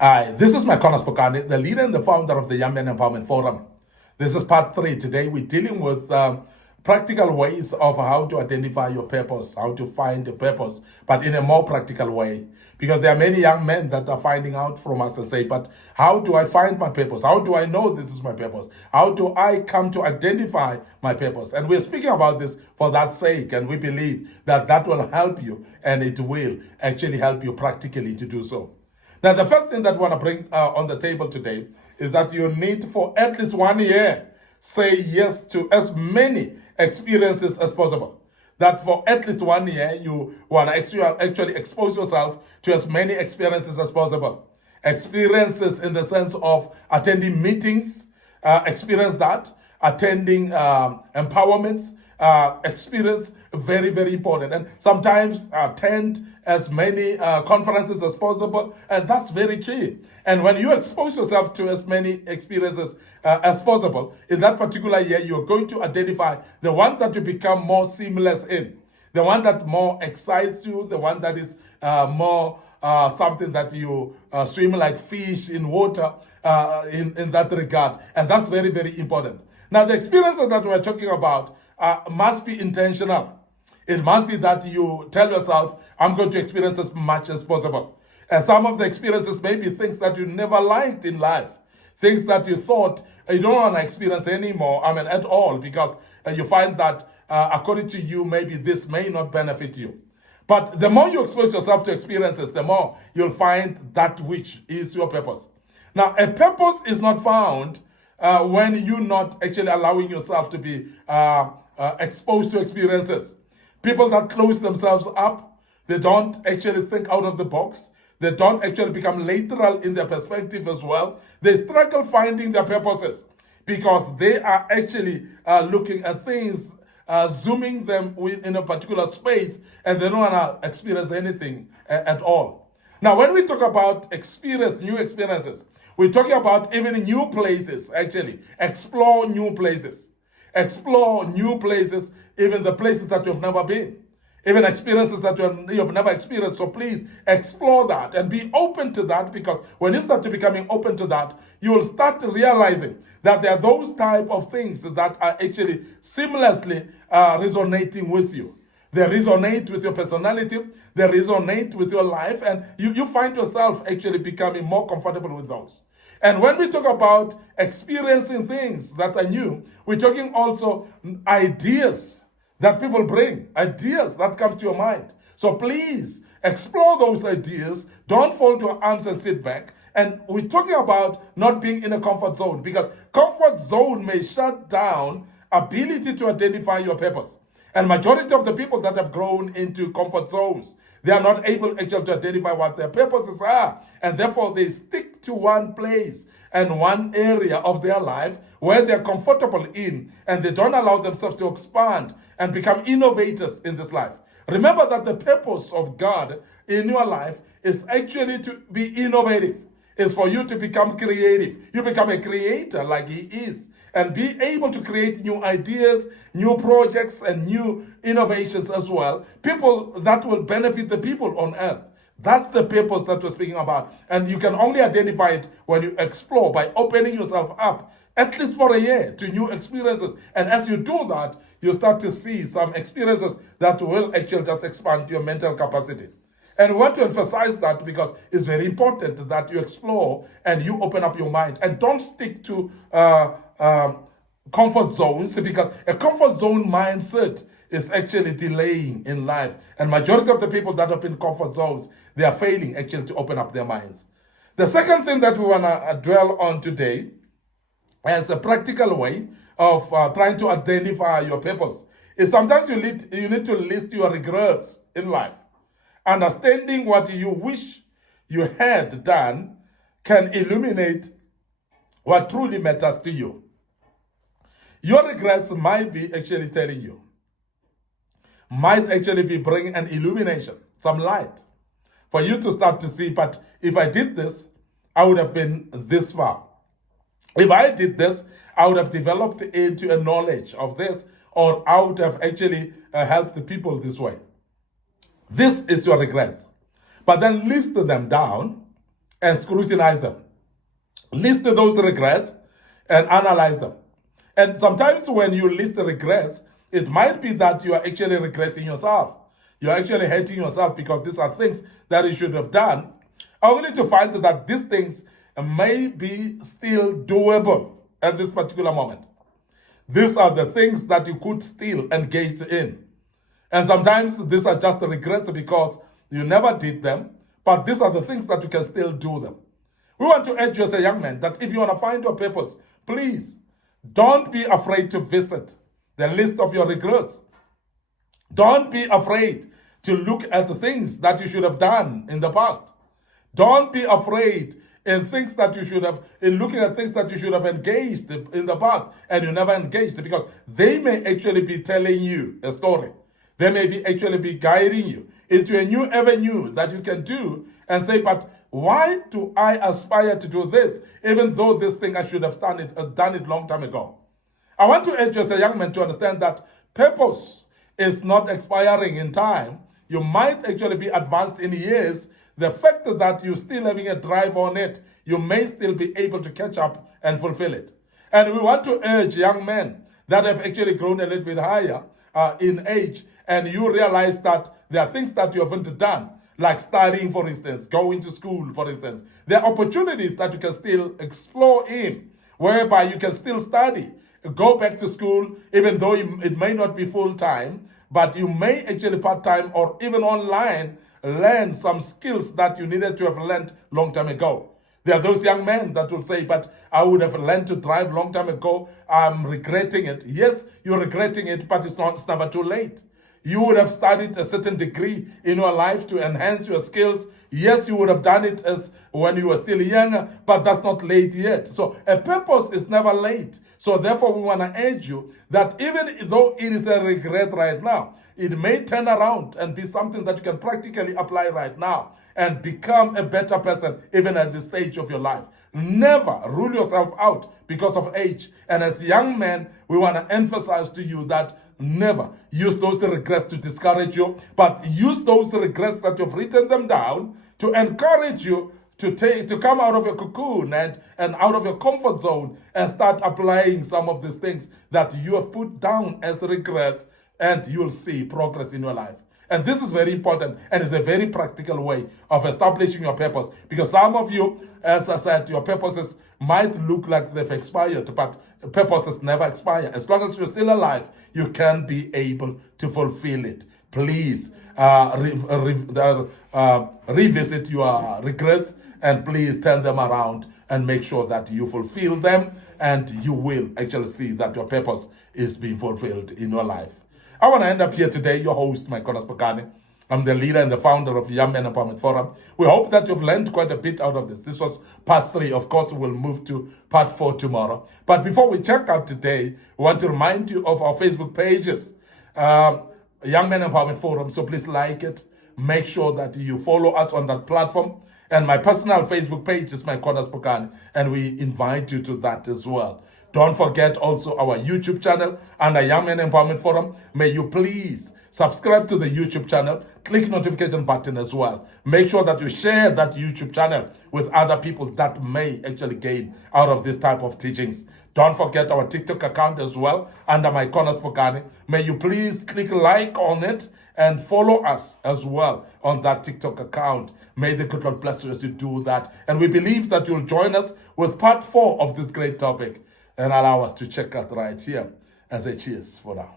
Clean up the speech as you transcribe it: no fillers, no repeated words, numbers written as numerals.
Hi, this is MIcornus, Phokane, the leader and the founder of the Young Men Empowerment Forum. This is part 3. Today we're dealing with practical ways of how to identify your purpose, how to find a purpose, but in a more practical way. Because there are many young men that are finding out from us and say, but how do I find my purpose? How do I know this is my purpose? How do I come to identify my purpose? And we're speaking about this for that sake, and we believe that that will help you, and it will actually help you practically to do so. Now, the first thing that we want to bring on the table today is that you need for at least 1 year say yes to as many experiences as possible. That for at least 1 year, you want to actually expose yourself to as many experiences as possible. Experiences in the sense of attending meetings, experience that, attending empowerments, experience, very, very important. And sometimes attend as many conferences as possible, and that's very key. And when you expose yourself to as many experiences as possible, in that particular year, you're going to identify the one that you become more seamless in, the one that more excites you, the one that is more something that you swim like fish in water in that regard. And that's very, very important. Now, the experiences that we're talking about must be intentional. It must be that you tell yourself, I'm going to experience as much as possible. And some of the experiences may be things that you never liked in life, things that you thought you don't want to experience anymore, at all, because you find that according to you, maybe this may not benefit you. But the more you expose yourself to experiences, the more you'll find that which is your purpose. Now, a purpose is not found when you're not actually allowing yourself to be exposed to experiences. People that close themselves up, they don't actually think out of the box. They don't actually become lateral in their perspective as well. They struggle finding their purposes because they are actually looking at things, zooming them in a particular space, and they don't want to experience anything at all. Now, when we talk about new experiences, we're talking about even new places, actually. Explore new places. Explore new places, even the places that you've never been. Even experiences that you've never experienced. So please explore that and be open to that, because when you start to becoming open to that, you will start realizing that there are those type of things that are actually seamlessly resonating with you. They resonate with your personality, they resonate with your life, and you find yourself actually becoming more comfortable with those. And when we talk about experiencing things that are new, we're talking also ideas that people bring, ideas that come to your mind. So please explore those ideas. Don't fold your arms and sit back. And we're talking about not being in a comfort zone, because comfort zone may shut down ability to identify your purpose. And majority of the people that have grown into comfort zones, they are not able actually to identify what their purposes are. And therefore, they stick to one place and one area of their life where they're comfortable in, and they don't allow themselves to expand and become innovators in this life. Remember that the purpose of God in your life is actually to be innovative. It's for you to become creative. You become a creator like He is, and be able to create new ideas, new projects, and new innovations as well. People that will benefit the people on earth. That's the purpose that we're speaking about. And you can only identify it when you explore, by opening yourself up, at least for a year, to new experiences. And as you do that, you start to see some experiences that will actually just expand your mental capacity. And we want to emphasize that because it's very important that you explore and you open up your mind, and don't stick to comfort zones, because a comfort zone mindset is actually delaying in life. And majority of the people that are in comfort zones, they are failing actually to open up their minds. The second thing that we want to dwell on today as a practical way of trying to identify your purpose is sometimes you need to list your regrets in life. Understanding what you wish you had done can illuminate what truly matters to you. Your regrets might be actually telling you, might actually be bringing an illumination, some light, for you to start to see, but if I did this, I would have been this far. If I did this, I would have developed into a knowledge of this, or I would have actually helped the people this way. This is your regrets. But then list them down and scrutinize them. List those regrets and analyze them. And sometimes when you list the regrets, it might be that you are actually regressing yourself. You're actually hating yourself because these are things that you should have done, only to find that these things may be still doable at this particular moment. These are the things that you could still engage in. And sometimes these are just the regrets because you never did them, but these are the things that you can still do them. We want to urge you as a young man that if you want to find your purpose, please don't be afraid to visit the list of your regrets. Don't be afraid to look at the things that you should have done in the past. Don't be afraid in things that you should have, in looking at things that you should have engaged in the past and you never engaged, because they may actually be telling you a story. They may be actually be guiding you into a new avenue that you can do and say, but why do I aspire to do this, even though this thing I should have done it long time ago? I want to urge you as a young man to understand that purpose is not expiring in time. You might actually be advanced in years. The fact that you're still having a drive on it, you may still be able to catch up and fulfill it. And we want to urge young men that have actually grown a little bit higher in age, and you realize that there are things that you haven't done, like studying, for instance, going to school, for instance. There are opportunities that you can still explore in, whereby you can still study, go back to school, even though it may not be full-time, but you may actually part-time or even online learn some skills that you needed to have learned long time ago. There are those young men that will say, but I would have learned to drive long time ago. I'm regretting it. Yes, you're regretting it, but it's never too late. You would have studied a certain degree in your life to enhance your skills. Yes, you would have done it as when you were still younger, but that's not late yet. So a purpose is never late. So therefore, we want to urge you that even though it is a regret right now, it may turn around and be something that you can practically apply right now and become a better person even at this stage of your life. Never rule yourself out because of age. And as young men, we want to emphasize to you that never use those regrets to discourage you, but use those regrets that you've written them down to encourage you to come out of your cocoon and out of your comfort zone and start applying some of these things that you have put down as regrets, and you'll see progress in your life. And this is very important, and it's a very practical way of establishing your purpose, because some of you, as I said, your purposes might look like they've expired, but purposes never expire. As long as you're still alive, you can be able to fulfill it. Please revisit your regrets, and please turn them around and make sure that you fulfill them, and you will actually see that your purpose is being fulfilled in your life. I want to end up here today, your host, MIcornus Phokane. I'm the leader and the founder of Young Men Empowerment Forum. We hope that you've learned quite a bit out of this. This was part 3. Of course, we'll move to part 4 tomorrow. But before we check out today, we want to remind you of our Facebook pages, Young Men Empowerment Forum. So please like it. Make sure that you follow us on that platform. And my personal Facebook page is MIcornus Phokane, and we invite you to that as well. Don't forget also our YouTube channel under Young Men Empowerment Forum. May you please subscribe to the YouTube channel, click notification button as well. Make sure that you share that YouTube channel with other people that may actually gain out of this type of teachings. Don't forget our TikTok account as well under MIcornus Phokane. May you please click like on it and follow us as well on that TikTok account. May the good Lord bless you as you do that. And we believe that you'll join us with part 4 of this great topic and allow us to check out right here and say cheers for now.